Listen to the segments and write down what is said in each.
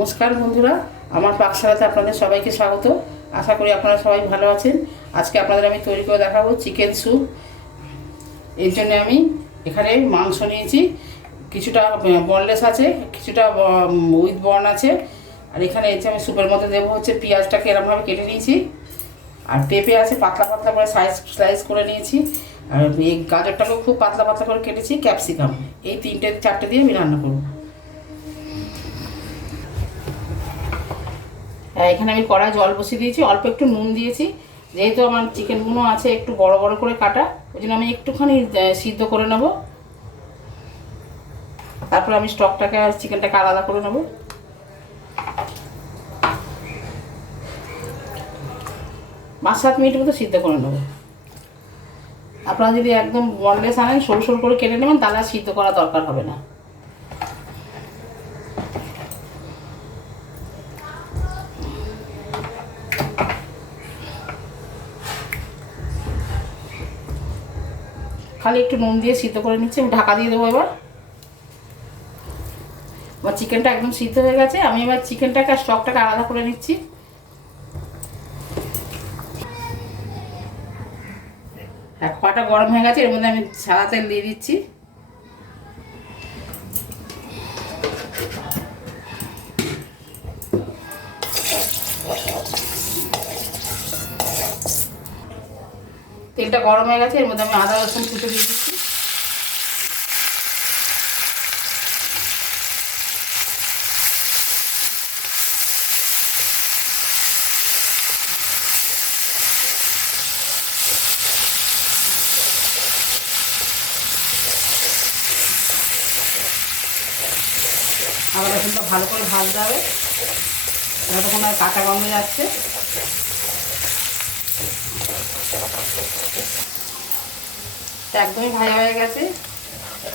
নমস্কার বন্ধুরা, আমার পাকশালাতে আপনাদের সবাইকে স্বাগত। আশা করি আপনারা সবাই ভালো আছেন। আজকে আপনাদের আমি তৈরি করে দেখাবো চিকেন স্যুপ। এর জন্য আমি এখানে মাংস নিয়েছি, কিছুটা বনলেস আছে, কিছুটা উইথ বর্ন আছে। আর এখানে এসে আমি স্যুপের মধ্যে দেবো হচ্ছে পেঁয়াজটাকে এরমভাবে কেটে নিয়েছি। আর পেঁপে আছে, পাতলা পাতলা করে স্লাইস করে নিয়েছি। আর এই গাজরটাকেও খুব পাতলা পাতলা করে কেটেছি, ক্যাপসিকাম। এই তিনটে চারটে দিয়ে আমি রান্না করবো। এখানে আমি কড়াই জল বসিয়ে দিয়েছি, অল্প একটু নুন দিয়েছি। যেহেতু আমার চিকেনগুলো আছে একটু বড় বড় করে কাটা, ওই জন্য আমি একটুখানি সিদ্ধ করে নেব। তারপর আমি স্টকটাকে আর চিকেনটাকে আলাদা করে নেব। 5-7 মিনিট মতো সিদ্ধ করে নেব। আপনারা যদি একদম বনলেস আনেন, সরু সরু করে কেটে নেবেন, তাহলে আর সিদ্ধ করা দরকার হবে না। খালি একটু নুন দিয়ে সিদ্ধ করে নিচ্ছি। আমি ঢাকা দিয়ে দেবো। এবার আমার চিকেনটা একদম সিদ্ধ হয়ে গেছে। আমি এবার চিকেনটাকে আর স্টকটাকে আলাদা করে নিচ্ছি। এক কড়াটা গরম হয়ে গেছে, এর মধ্যে আমি সাদা তেল দিয়ে দিচ্ছি। তেলটা গরম হয়ে গেছে, এর মধ্যে আমি আদা রসুন কুচো দিয়ে দিচ্ছি। আদা রসুনটা ভালো করে ভাজতে হবে, যতক্ষণ আর কাঁচা গন্ধ যাচ্ছে। একদমই ভাজা হয়ে গেছে,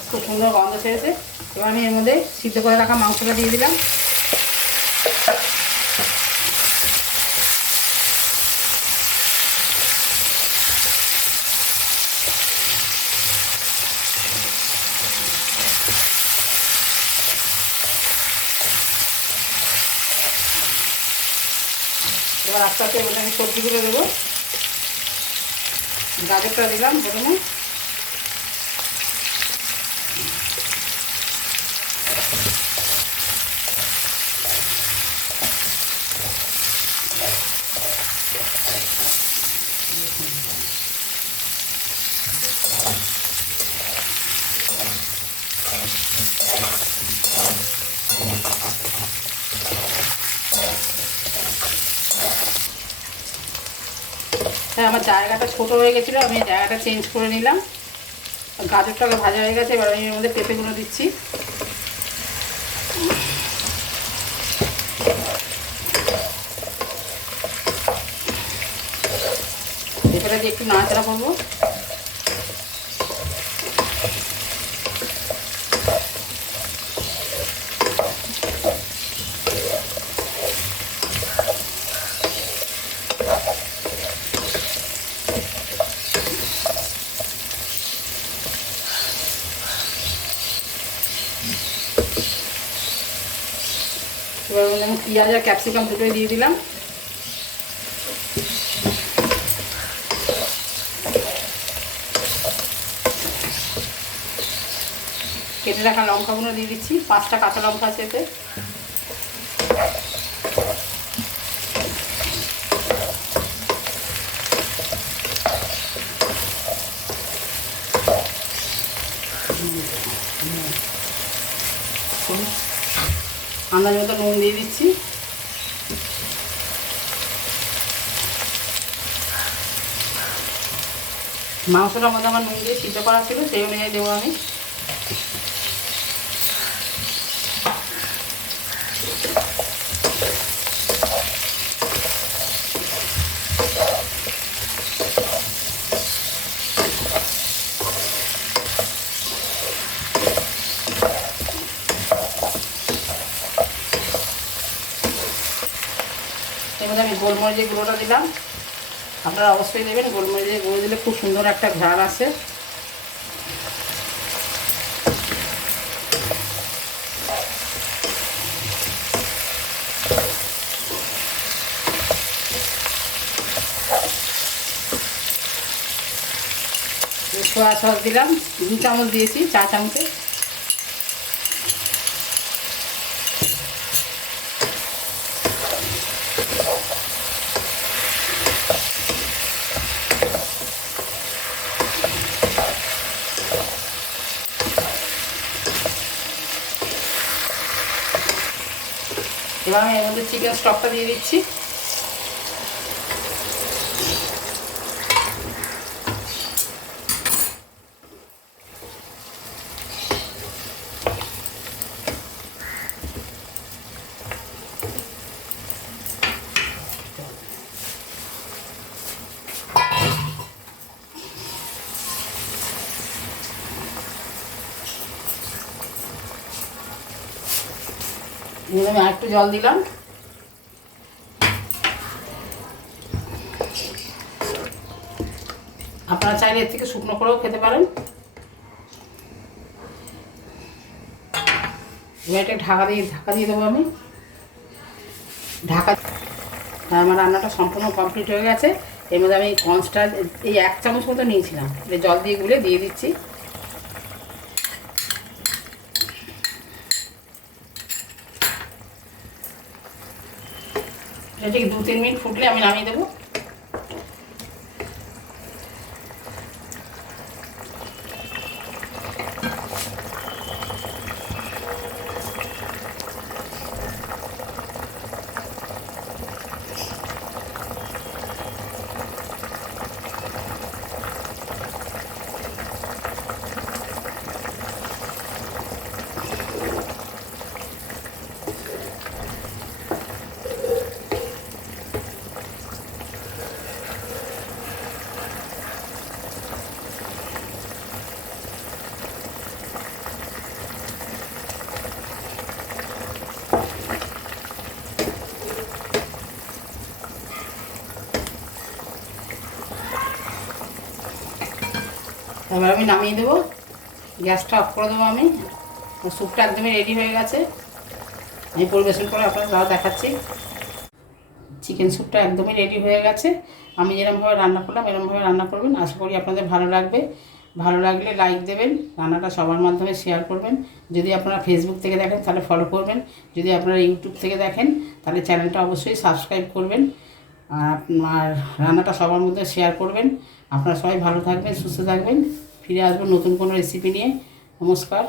খুব সুন্দর গন্ধ ছেড়েছে। এবার আমি এর মধ্যে সিদ্ধ করে রাখা মাংসটা দিয়ে দিলাম। এবার আস্তে আস্তে এবার আমি সবজিগুলো দেবো। গাজরটা দিলাম প্রথমে, হ্যাঁ আমার জায়গাটা ছোট হয়ে গেছিলো, আমি জায়গাটা চেঞ্জ করে নিলাম। গাজরটাকে ভাজা হয়ে গেছে, এবার আমি এর মধ্যে পেঁপেগুলো দিচ্ছি। পেঁপেটা দিয়ে একটু নাড়াচাড়া করবো। এবার আমি পেঁয়াজ আর ক্যাপসিকাম দুটোই দিয়ে দিলাম। কেটে রাখা লঙ্কাগুলো দিয়ে দিচ্ছি, 5টা কাঁচা লঙ্কা আছে এতে। আন্দাজ মতো নুন দিয়ে দিচ্ছি। মাংসটার মধ্যে আমার নুন দিয়ে সিদ্ধ করা ছিল, সেই অনুযায়ী দেবো আমি। এর মধ্যে আমি গোলমরিচের গুঁড়োটা দিলাম। আপনারা অবশ্যই দেবেন, গোলমরিচের গুঁড়ো দিলে খুব সুন্দর একটা ঘ্রাণ আসে। সয়া সস দিলাম 2 চামচ দিয়েছি, 4 চামচে। এবার আমি এর মধ্যে চিকেন স্টকটা দিয়ে দিচ্ছি। আমি আরেকটু জল দিলাম। আপনারা চাইলে এর থেকে শুকনো করেও খেতে পারেন। এবার একটা ঢাকা দিয়ে দেবো আমি। আমার রান্নাটা সম্পূর্ণ কমপ্লিট হয়ে গেছে। এর মধ্যে আমি কর্নস্টার্চ এই 1 চামচ মতো নিয়েছিলাম, জল দিয়ে গুলে দিয়ে দিচ্ছি। এটা ঠিক 2-3 মিনিট ফুটলে আমি নামিয়ে দেবো। এবার আমি নামিয়ে দেবো, গ্যাসটা অফ করে দেবো। আমি স্যুপটা একদমই রেডি হয়ে গেছে। আমি পরিবেশন করে আপনাদের তাও দেখাচ্ছি। চিকেন স্যুপটা একদমই রেডি হয়ে গেছে। আমি যেরকমভাবে রান্না করলাম এরকমভাবে রান্না করবেন। আশা করি আপনাদের ভালো লাগবে। ভালো লাগলে লাইক দেবেন, রান্নাটা সবার মাধ্যমে শেয়ার করবেন। যদি আপনারা ফেসবুক থেকে দেখেন তাহলে ফলো করবেন, যদি আপনারা ইউটিউব থেকে দেখেন তাহলে চ্যানেলটা অবশ্যই সাবস্ক্রাইব করবেন। আর রান্নাটা সবার মধ্যে শেয়ার করবেন। আপনারা সবাই ভালো থাকবেন, সুস্থ থাকবেন। ফিরে আসবো নতুন কোনো রেসিপি নিয়ে। নমস্কার।